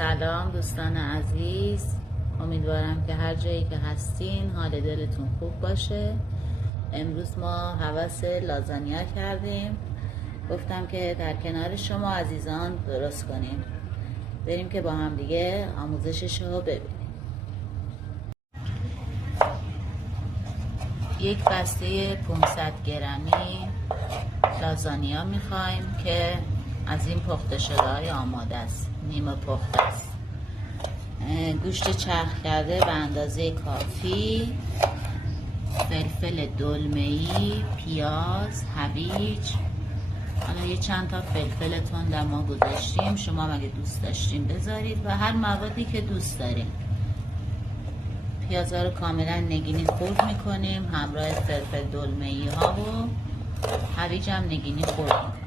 سلام دوستان عزیز، امیدوارم که هر جایی که هستین حال دلتون خوب باشه. امروز ما هوس لازانیا کردیم، گفتم که در کنار شما عزیزان درست کنیم، بریم که با هم دیگه آموزشش رو ببینیم. یک بسته 500 گرمی لازانیا میخوایم که از این پخته شده های آماده است، نیمه پخته است. گوشت چرخ کرده به اندازه کافی، فلفل دلمه‌ای، پیاز، هویج. حالا یه چند تا فلفل تند ما گذاشتیم، شما اگه دوست داشتین بذارید و هر موادی که دوست دارین. پیازها رو کاملا نگینی خرد میکنیم همراه فلفل دلمه‌ای ها و هویج هم نگینی خرد میکنیم.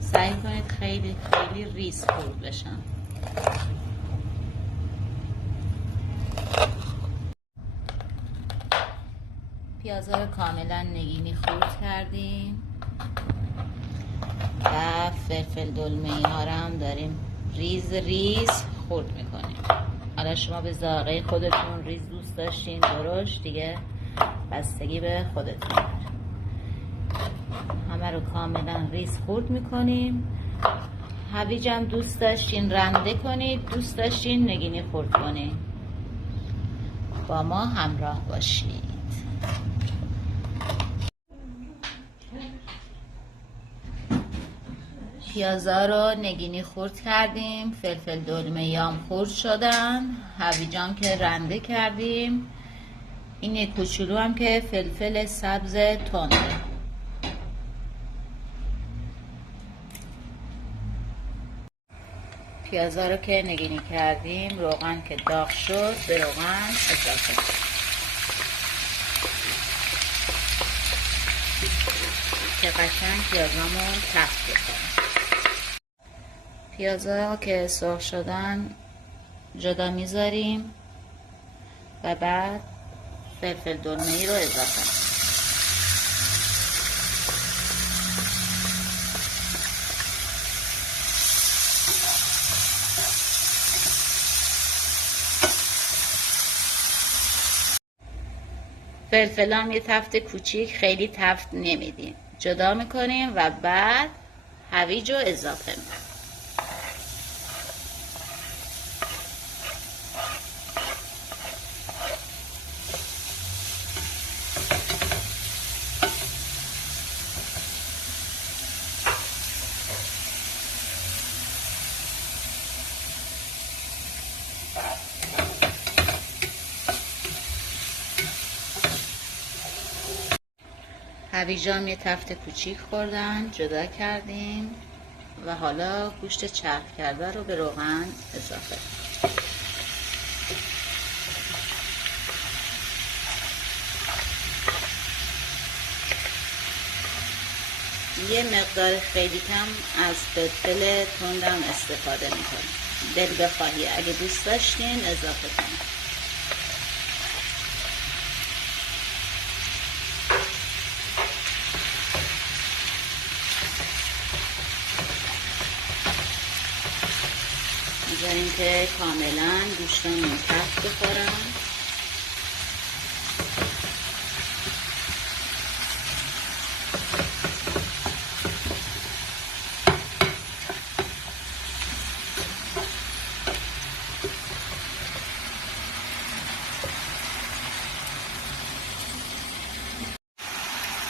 سعی کنید خیلی ریز خرد بشن. پیازها رو کاملا نگینی خرد کردیم و فلفل دلمه‌ای ها رو هم داریم ریز خرد میکنیم. حالا شما به ذائقه خودتون ریز دوست داشتین درشت، دیگه بستگی به خودتون. همه رو کاملا ریز خرد میکنیم. هویج هم دوست داشتین رنده کنید، دوست داشتین نگینی خرد کنید. با ما همراه باشید. پیازا رو نگینی خرد کردیم، فلفل دلمه‌ای هم خرد شدن، هویجام که رنده کردیم. این یک کوچولو هم که فلفل سبز تنده. پیازا رو که نگینی کردیم، روغن که داغ شد به روغن اضافه کنیم که قشنگ پیازامون تفت بکنیم. پیازا که سرخ شدن جدا میذاریم و بعد فلفل دلمه‌ای رو اضافه کنیم. فلفل هم یه تفت کوچیک، خیلی تفت نمیدیم، جدا میکنیم و بعد هویج رو اضافه میکنیم. هویجام یه تفت کوچیک خوردن، جدا کردیم و حالا گوشت چرخ کرده رو به روغن اضافه کنیم. یه مقدار خیلی کم از فلفل تندم استفاده میکنیم، دل بخواهی اگه دوست داشتین اضافه کنید. میذاریم که کاملا گوشتمون تفت بخورن.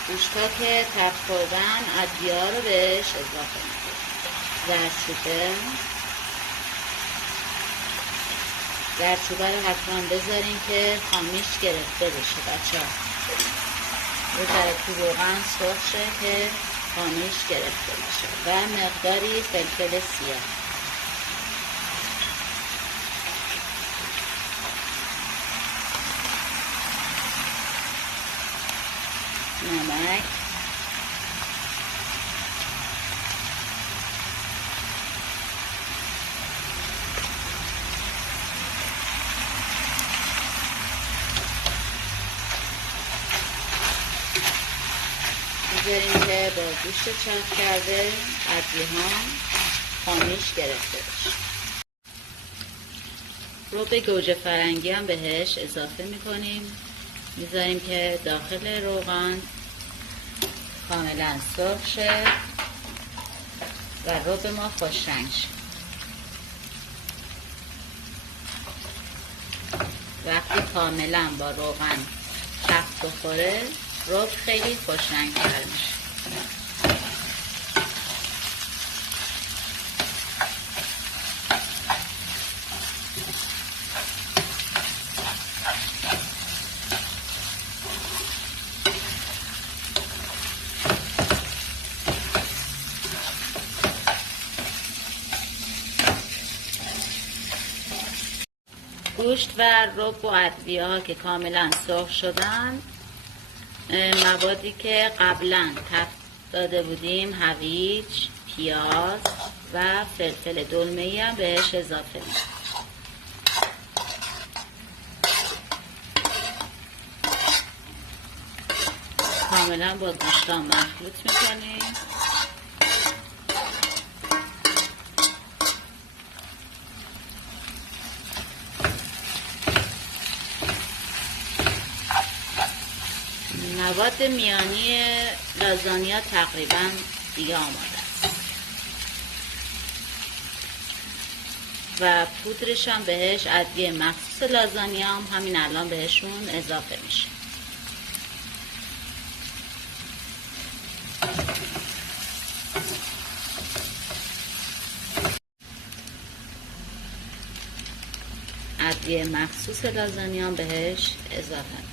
گوشتا که تفت خوردن ادویه‌ها رو بهش اضافه میکنیم. زردچوبه رو حتما بذارین که خامیش گرفته بشه بچه‌ها. یه ذره تو روغن سرخ شه که خامیش گرفته بشه و مقداری فلفل سیاه. نمک، میذاریم که با گوشت چرخ کرده ادویه ها خامیش گرفته بشه. رب گوجه فرنگی هم بهش اضافه میکنیم، میذاریم که داخل روغن کاملا سرخ شه و رب ما خوش رنگ شه. وقتی کاملا با روغن چرخ بخوره رب خیلی خوش رنگ تر میشه. گوشت و رب و ادویه ها که کاملا سرخ شدن، موادی که قبلا تفت داده بودیم، هویج، پیاز و فلفل دلمه‌ای هم بهش اضافه می‌کنیم. کاملا با گوشت مخلوط می‌کنیم. مواد میانی لازانیا تقریبا دیگه آماده است و پودرش هم بهش ادویه مخصوص لازانیا هم همین الان بهشون اضافه میشه. ادویه مخصوص لازانیا هم بهش اضافه میشه.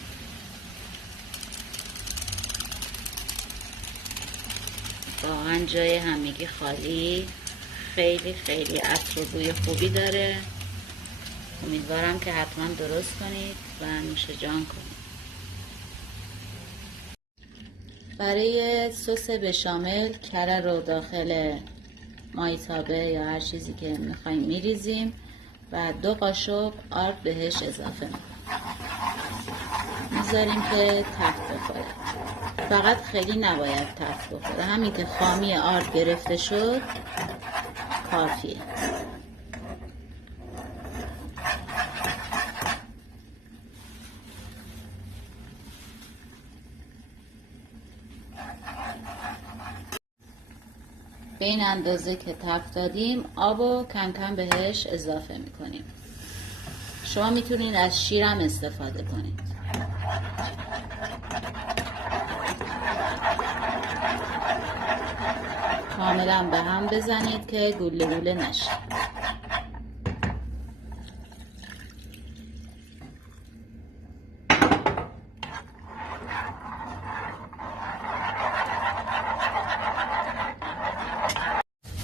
واقعا جای همگی خالی، خیلی خیلی عطر و بوی خوبی داره. امیدوارم که حتما درست کنید و نوش جان کنید. برای سس بشامل کره رو داخل مایتابه یا هر چیزی که میخوایم میریزیم و 2 قاشق آرد بهش اضافه میذاریم که تفت بخوره. فقط خیلی نباید تفت بخوره، همین که خامی آرد گرفته شد کافیه. به این اندازه که تفت دادیم آب و کم کم بهش اضافه میکنیم. شما میتونید از شیرم استفاده کنید. کاملا به هم بزنید که گوله گوله نشه.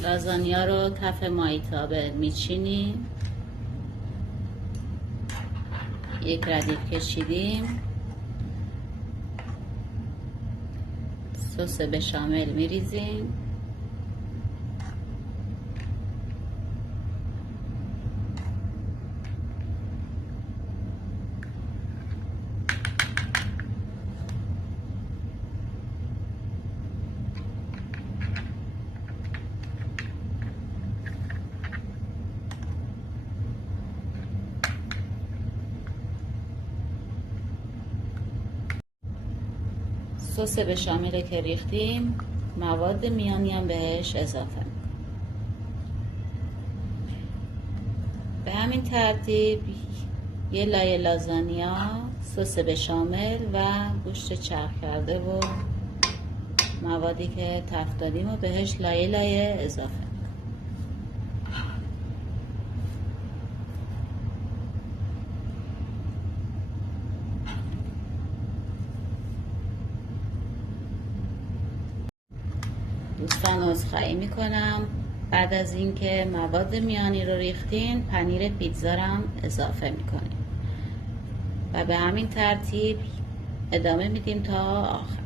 لازانیا رو کف مایتابه میچینیم، 1 ردیف کشیدیم، سس بشامل میریزیم، سس بشامل که ریختیم مواد میانی هم بهش اضافه میکنیم. به همین ترتیب 1 لایه لازانیا، سس بشامل و گوشت چرخ کرده و موادی که تفت دادیم و بهش لایه لایه اضافه. دوستان عذرخواهی میکنم، بعد از اینکه مواد میانی رو ریختین پنیر پیتزا رو هم اضافه میکنیم و به همین ترتیب ادامه میدیم تا آخر.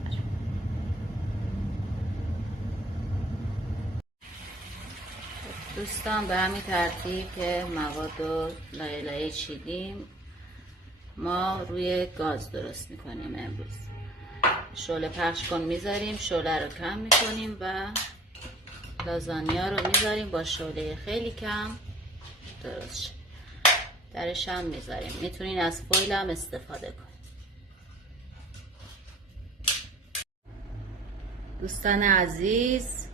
دوستان به همین ترتیب که مواد رو لایه لایه چیدیم ما روی گاز درست میکنیم. امروز شعله پخش کن میذاریم، شعله رو کم میکنیم و لازانیا رو میذاریم با شعله خیلی کم درست شه. درش هم میذاریم. میتونین از فویل هم استفاده کنید. دوستان عزیز،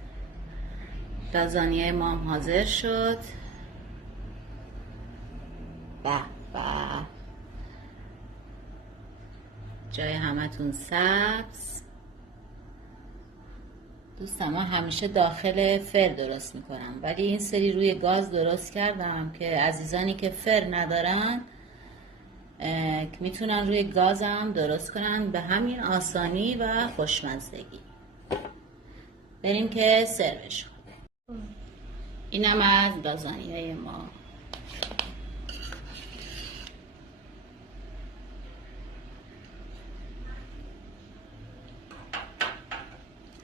لازانیای ما هم حاضر شد. به به، جای همتون سبز. دوستان من همیشه داخل فر درست میکنم، ولی این سری روی گاز درست کردم که عزیزانی که فر ندارن میتونن روی گاز هم درست کنن به همین آسانی و خوشمزدگی. بریم که سروش کنیم. اینم از لازانیای ما.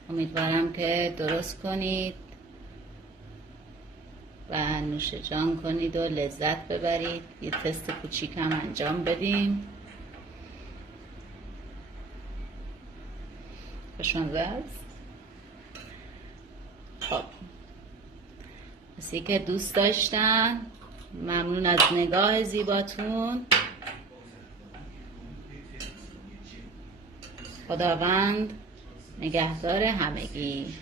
امیدوارم که درست کنید و نوش جان کنید و لذت ببرید. یه تست کوچیک هم انجام بدیم. خوشمزه است. خب کسی که دوست داشتن، ممنون از نگاه زیباتون. خداوند نگهدار همگی.